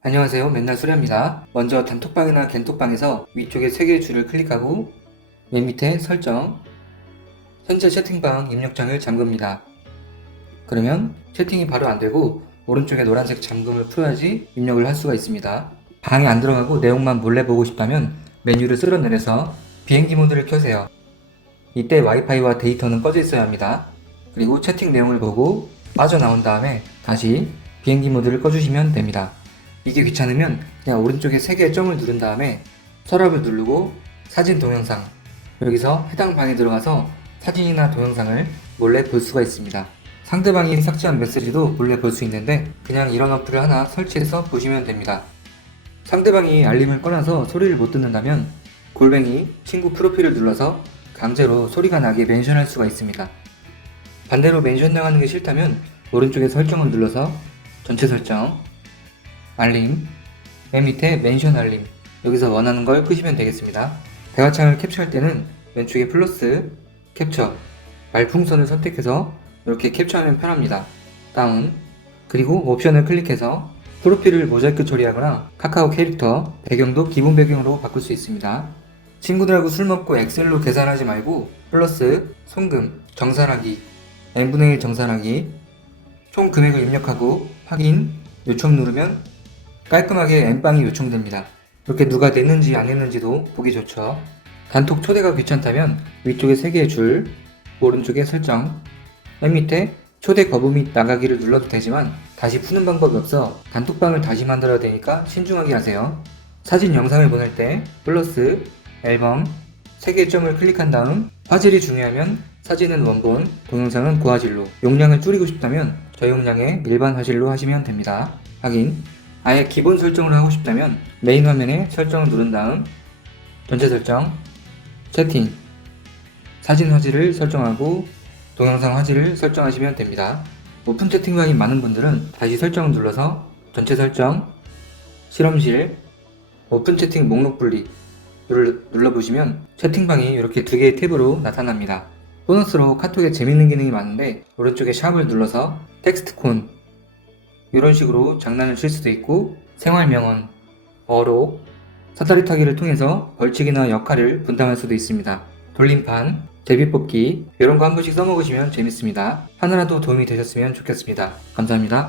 안녕하세요. 맨날 수리합니다. 먼저 단톡방이나 겐톡방에서 위쪽에 3개의 줄을 클릭하고 맨 밑에 설정 현재 채팅방 입력창을 잠급니다. 그러면 채팅이 바로 안되고 오른쪽에 노란색 잠금을 풀어야지 입력을 할 수가 있습니다. 방에 안 들어가고 내용만 몰래 보고 싶다면 메뉴를 쓸어내려서 비행기 모드를 켜세요. 이때 와이파이와 데이터는 꺼져 있어야 합니다. 그리고 채팅 내용을 보고 빠져나온 다음에 다시 비행기 모드를 꺼주시면 됩니다. 이게 귀찮으면 그냥 오른쪽에 3개의 점을 누른 다음에 서랍을 누르고 사진 동영상 여기서 해당 방에 들어가서 사진이나 동영상을 몰래 볼 수가 있습니다. 상대방이 삭제한 메시지도 몰래 볼 수 있는데 그냥 이런 어플을 하나 설치해서 보시면 됩니다. 상대방이 알림을 꺼놔서 소리를 못 듣는다면 골뱅이 친구 프로필을 눌러서 강제로 소리가 나게 멘션할 수가 있습니다. 반대로 멘션 당하는 게 싫다면 오른쪽에 설정을 눌러서 전체 설정 알림 맨 밑에 멘션 알림 여기서 원하는 걸 끄시면 되겠습니다. 대화창을 캡처할 때는 왼쪽에 플러스 캡처 말풍선을 선택해서 이렇게 캡처하면 편합니다. 다운 그리고 옵션을 클릭해서 프로필을 모자이크 처리하거나 카카오 캐릭터 배경도 기본 배경으로 바꿀 수 있습니다. 친구들하고 술 먹고 엑셀로 계산하지 말고 플러스 송금 정산하기 n분의 1 정산하기 총 금액을 입력하고 확인 요청 누르면 깔끔하게 엠빵이 요청됩니다. 이렇게 누가 냈는지 안 냈는지도 보기 좋죠. 단톡 초대가 귀찮다면 위쪽에 3개의 줄, 오른쪽에 설정, 맨 밑에 초대 거부 및 나가기를 눌러도 되지만 다시 푸는 방법이 없어 단톡방을 다시 만들어야 되니까 신중하게 하세요. 사진 영상을 보낼 때 플러스, 앨범, 3개의 점을 클릭한 다음 화질이 중요하면 사진은 원본, 동영상은 고화질로 용량을 줄이고 싶다면 저용량의 일반 화질로 하시면 됩니다. 확인 아예 기본 설정을 하고 싶다면 메인 화면에 설정을 누른 다음 전체 설정, 채팅, 사진 화질을 설정하고 동영상 화질을 설정하시면 됩니다. 오픈 채팅방이 많은 분들은 다시 설정을 눌러서 전체 설정, 실험실, 오픈 채팅 목록 분리 를 눌러보시면 채팅방이 이렇게 두 개의 탭으로 나타납니다. 보너스로 카톡에 재밌는 기능이 많은데 오른쪽에 샵을 눌러서 텍스트콘 이런 식으로 장난을 칠 수도 있고 생활명언, 어록, 사다리 타기를 통해서 벌칙이나 역할을 분담할 수도 있습니다. 돌림판, 제비뽑기 이런 거 한 번씩 써먹으시면 재밌습니다. 하나라도 도움이 되셨으면 좋겠습니다. 감사합니다.